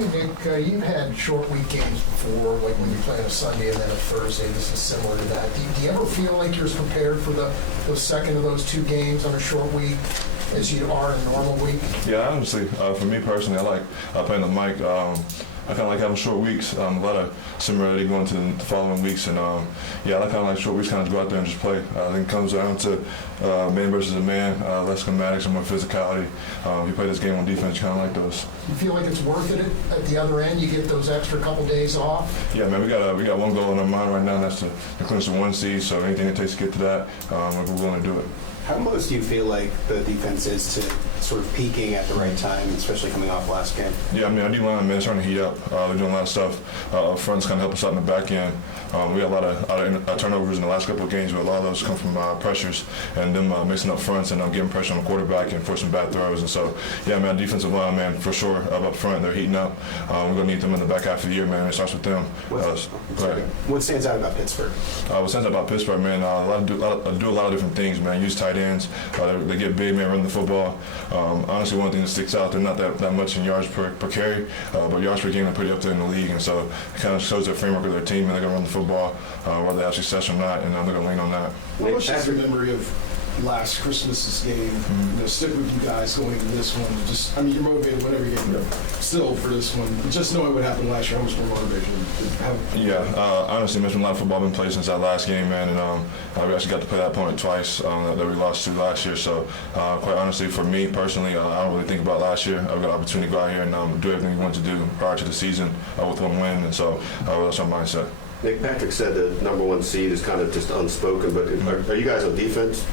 Nick, you've had short week games before, like when you play on a Sunday and then a Thursday. This is similar to that. Do you ever feel like you're as prepared for the second of those two games on a short week as you are in a normal week? Yeah, honestly, for me personally, I like playing the mic. I kind of like having short weeks. A lot of similarity going to the following weeks, and yeah, I kind of like short weeks. Kind of go out there and just play. I think it comes down to man versus a man, less schematics and more physicality. You play this game on defense, you kind of like those. You feel like it's worth it at the other end? You get those extra couple days off? Yeah, man, we got one goal in our mind right now, and that's to clinch the 1 seed. So anything it takes to get to that, we're willing to do it. How close do you feel like the defense is to sort of peaking at the right time, especially coming off last game? Yeah, I mean, our D-line, man, it's starting to heat up. They're doing a lot of stuff. Up front's kind of help us out in the back end. We had a lot of turnovers in the last couple of games, but a lot of those come from pressures and them mixing up fronts and getting pressure on the quarterback and forcing bad throws. And so, yeah, man, defensive line, man, for sure, up front, they're heating up. We're going to need them in the back half of the year, man. It starts with them. What stands out about Pittsburgh? What stands out about Pittsburgh, man, do a lot of different things, man. Use tight ends. They get big, man, run the football. Honestly, one thing that sticks out, they're not that much in yards per carry, but yards per game are pretty up there in the league. And so it kind of shows their framework of their team, and they're going to run the football, whether they have success or not, and they're going to lean on that. What was your memory of last Christmas's game? Stick with you guys going into this one. Just, I mean, you're motivated whenever you get still for this one. Just knowing what happened last year, how much more motivation? Honestly, there's been a lot of football been played since that last game, man, and we actually got to play that opponent twice that we lost to last year. So, quite honestly, for me personally, I don't really think about last year. I've got an opportunity to go out here and do everything we wanted to do prior to the season with one win, and so that's our mindset. Nick, Patrick said the number 1 seed is kind of just unspoken, but are you guys on defense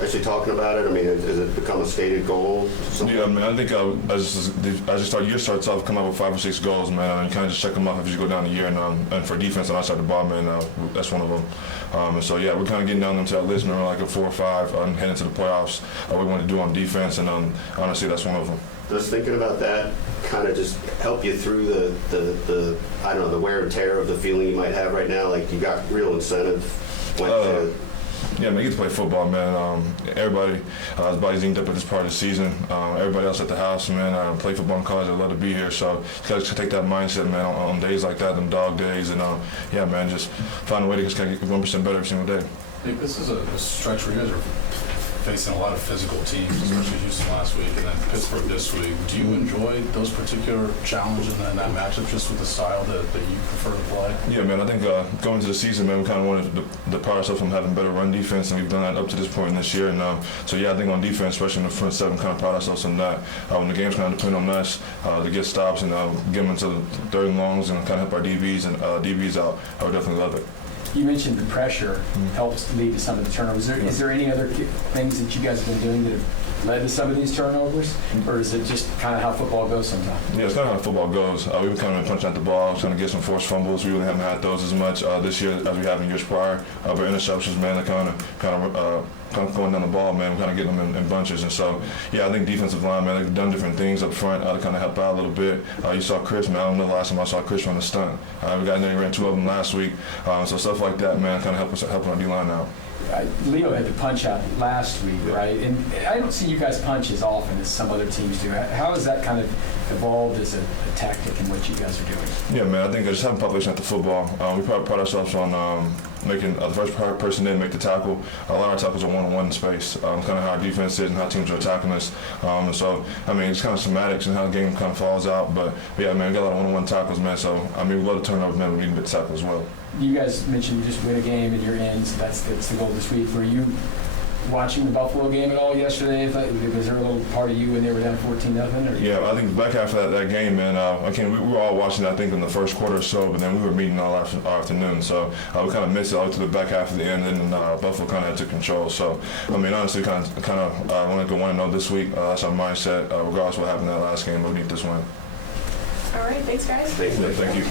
actually talking about it? I mean, has it become a stated goal? Yeah, I mean, I think as the year starts off, come out with 5 or 6 goals, man, and you kind of just check them off as you go down the year. And for defense on our side of the ball, man, that's one of them. And so, yeah, we're kind of getting down into that list, man, like a 4 or 5 and heading to the playoffs. We want to do on defense, and honestly, that's one of them. Does thinking about that kind of just help you through the I don't know, the wear and tear of the feeling you might have right now? Like you got real incentive. Yeah, man, you get to play football, man. Everybody, his body's inked up at this part of the season. Everybody else at the house, man, play football in college. I love to be here. So you got to take that mindset, man, on days like that, them dog days. And, yeah, man, just find a way to just kind of get 1% better every single day. Nick, this is a stretch where you guys are facing a lot of physical teams, especially Houston last week and then Pittsburgh this week. Do you enjoy those particular challenges and that matchup just with the style that you prefer to play? Yeah, man, I think going into the season, man, we kind of wanted to pride ourselves from having better run defense, and we've done that up to this point in this year. And so, yeah, I think on defense, especially in the front seven, kind of pride ourselves on that. When the game's kind of depend on us to get stops and get them into the third and longs and kind of help our DBs and DBs out, I would definitely love it. You mentioned the pressure helps lead to some of the turnovers. Is there any other things that you guys have been doing that have led to some of these turnovers? Or is it just kind of how football goes sometimes? Yeah, it's kind of how football goes. We've been kind of punching at the ball, trying to get some forced fumbles. We really haven't had those as much this year as we have in years prior. But interceptions, man, they're kind of going down the ball, man. We're kind of getting them in bunches. And so, yeah, I think defensive line, man, they've done different things up front to kind of help out a little bit. You saw Chris, man. I don't know the last time I saw Chris run a stunt. We got in there, he ran 2 of them last week. So stuff like that, man, kind of helping our D-line out. Leo had the punch out last week, right? And I don't see you guys punch as often as some other teams do. How has that kind of evolved as a tactic in what you guys are doing? Yeah, man, I think just having population at the football, we probably pride ourselves on making the first person in make the tackle. A lot of our tackles are one-on-one in space, kind of how our defense is and how teams are attacking us. And so, I mean, it's kind of semantics and how the game kind of falls out. But, yeah, man, we got a lot of one-on-one tackles, man. So, I mean, we love the turnovers, man. We need to get the tackle as well. You guys mentioned you just win a game and you're in, so that's the goal this week. Were you watching the Buffalo game at all yesterday? Was there a little part of you when they were down 14-0? Yeah, I think the back half of that game, man, we were all watching, I think, in the first quarter or so, but then we were meeting all afternoon. So we kind of missed it all to the back half of the end, and then Buffalo kind of took control. So, I mean, honestly, kind of want to go 1-0 this week. That's our mindset, regardless of what happened in that last game. We need this win. All right, thanks, guys. Thank you. Thank you.